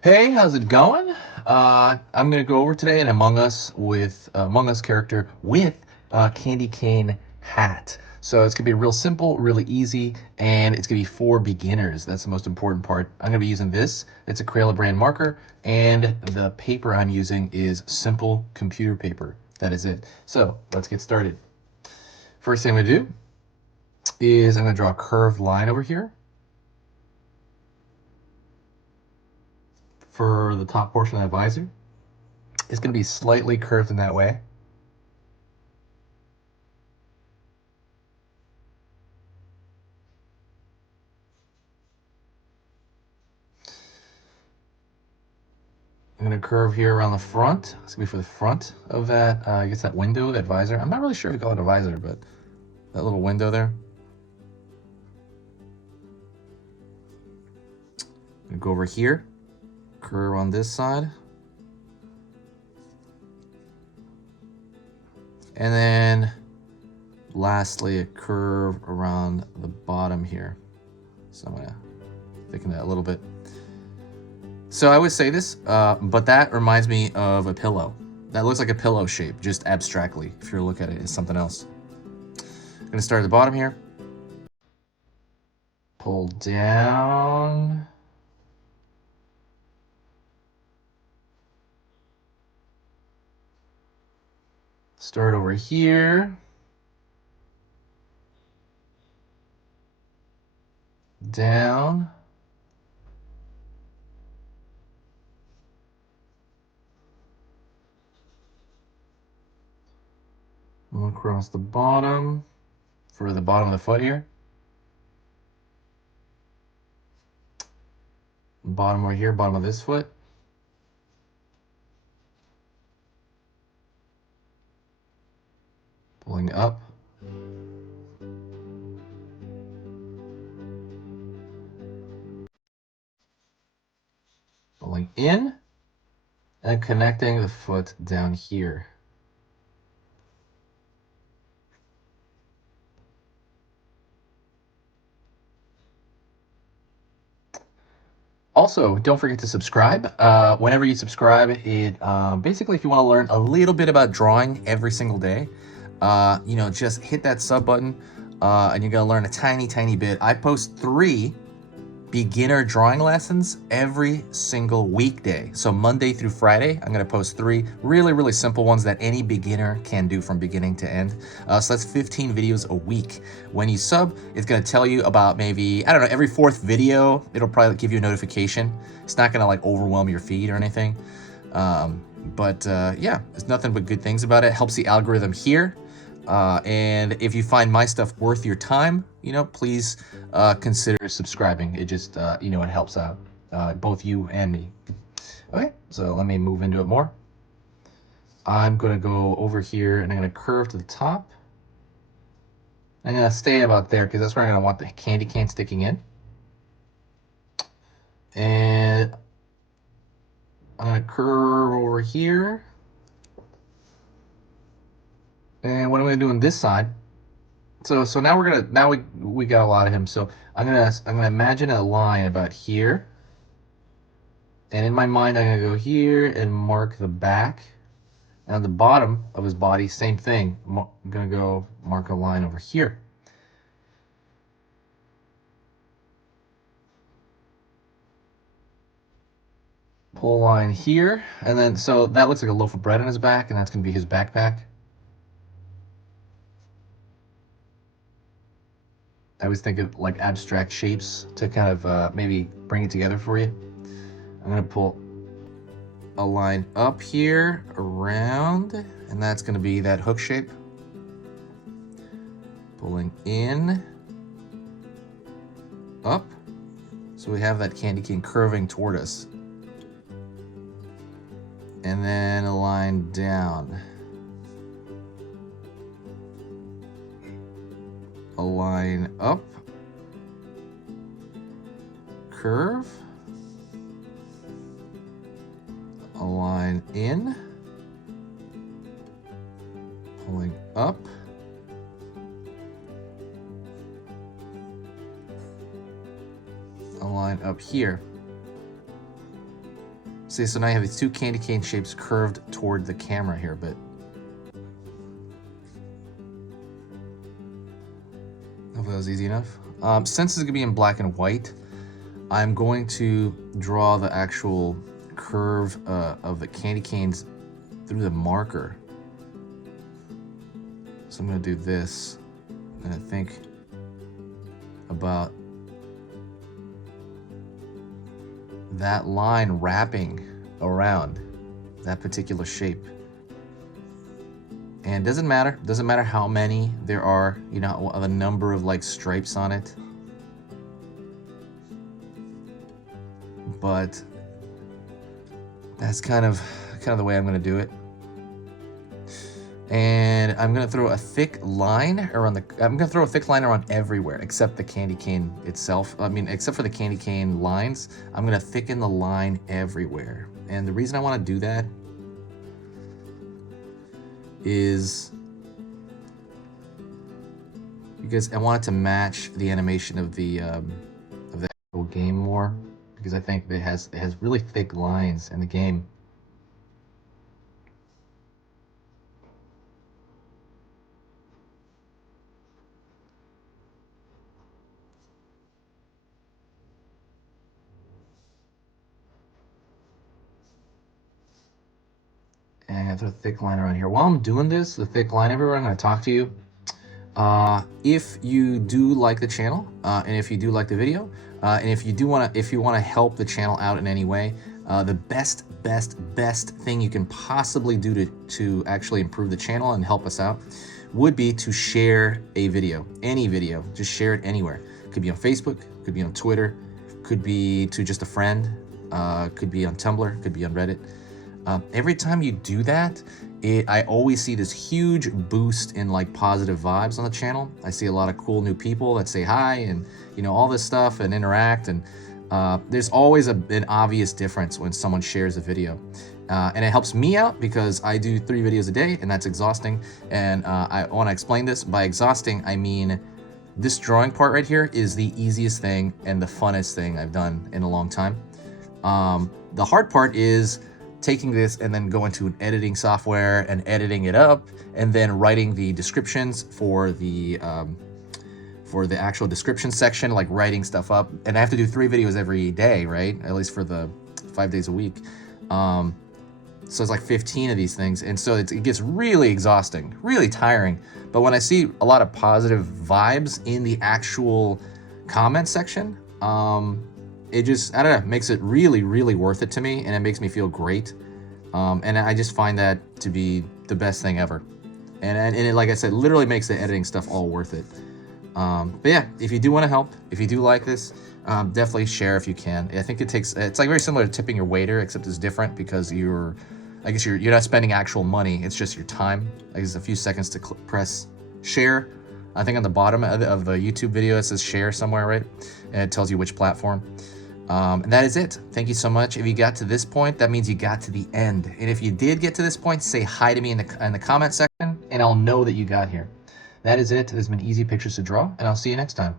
Hey, how's it going? I'm gonna go over today an Among Us with Among Us character with a candy cane hat. So it's gonna be real simple, really easy, and it's gonna be for beginners. That's the most important part. I'm gonna be using this. It's a Crayola brand marker, and the paper I'm using is simple computer paper. That is it. So let's get started. First thing I'm gonna do is I'm gonna draw a curved line over here for the top portion of that visor. It's gonna be slightly curved in that way. I'm gonna curve here around the front. It's gonna be for the front of that, I guess that window, that visor. I'm not really sure if you call it a visor, but that little window there. I'm gonna go over here, curve on this side. And then lastly, a curve around the bottom here. So I'm gonna thicken that a little bit. So I would say this, but that reminds me of a pillow. That looks like a pillow shape, just abstractly. If you look at it, it's something else. I'm gonna start at the bottom here. Pull down. Start over here. Down. Across the bottom for the bottom of the foot here. Bottom over here, bottom of this foot. Pulling up. Pulling in and connecting the foot down here. Also, don't forget to subscribe. Whenever you subscribe, it basically, if you want to learn a little bit about drawing every single day, just hit that sub button, and you're gonna learn a tiny bit. I post 3 beginner drawing lessons every single weekday. So Monday through Friday, I'm gonna post 3 really simple ones that any beginner can do from beginning to end. So that's 15 videos a week. When you sub, it's gonna tell you about maybe, I don't know, every 4th video, it'll probably give you a notification. It's not gonna like overwhelm your feed or anything. Yeah, there's nothing but good things about it. It helps the algorithm here. And if you find my stuff worth your time, please consider subscribing. It just, it helps out both you and me. Okay, so let me move into it more. I'm going to go over here and I'm going to curve to the top. I'm going to stay about there because that's where I'm going to want the candy cane sticking in. And I'm going to curve over here. And what am I gonna do on this side? So now we got a lot of him. So I'm gonna imagine a line about here, and in my mind I'm gonna go here and mark the back, and on the bottom of his body, same thing. I'm gonna go mark a line over here. Pull a line here, and then so that looks like a loaf of bread on his back, and that's gonna be his backpack. I always think of like abstract shapes to kind of maybe bring it together for you. I'm gonna pull a line up here, around, and that's gonna be that hook shape. Pulling in, up, so we have that candy cane curving toward us. And then a line down. A line up, curve, a line in, pulling up, a line up here. See, so now you have these two candy cane shapes curved toward the camera here, but hopefully that was easy enough. Since it's gonna be in black and white, I'm going to draw the actual curve of the candy canes through the marker. So I'm gonna do this, and I think about that line wrapping around that particular shape. And doesn't matter how many there are, you know, the number of like stripes on it. But that's kind of the way I'm gonna do it. And I'm gonna throw a thick line around everywhere except the candy cane itself. I mean, except for the candy cane lines, I'm gonna thicken the line everywhere. And the reason I want to do that is because I want it to match the animation of the actual game more, because I think it has really thick lines in the game. And I throw a thick line around here. While I'm doing this, the thick line everywhere, I'm going to talk to you. If you do like the channel, and if you do like the video, and if you want to help the channel out in any way, the best thing you can possibly do to actually improve the channel and help us out would be to share a video, any video. Just share it anywhere. Could be on Facebook, could be on Twitter, could be to just a friend, could be on Tumblr, could be on Reddit. Every time you do that, I always see this huge boost in like positive vibes on the channel. I see a lot of cool new people that say hi and, you know, all this stuff and interact. And there's always an obvious difference when someone shares a video. And it helps me out because I do 3 videos a day, and that's exhausting. And I want to explain this. By exhausting, I mean this drawing part right here is the easiest thing and the funnest thing I've done in a long time. The hard part is taking this and then going to an editing software and editing it up, and then writing the descriptions for the actual description section, like writing stuff up. And I have to do 3 videos every day, right? At least for the 5 days a week. So it's like 15 of these things. And so it gets really exhausting, really tiring. But when I see a lot of positive vibes in the actual comment section, it just, I don't know, makes it really worth it to me, and it makes me feel great. And I just find that to be the best thing ever. And it, like I said, literally makes the editing stuff all worth it. But yeah, if you do want to help, if you do like this, definitely share if you can. I think it's like very similar to tipping your waiter, except it's different because you're not spending actual money. It's just your time. Like it's a few seconds to press share. I think on the bottom of the YouTube video, it says share somewhere, right? And it tells you which platform. And that is it. Thank you so much. If you got to this point, that means you got to the end. And if you did get to this point, say hi to me in the comment section, and I'll know that you got here. That is it. This has been Easy Pictures to Draw, and I'll see you next time.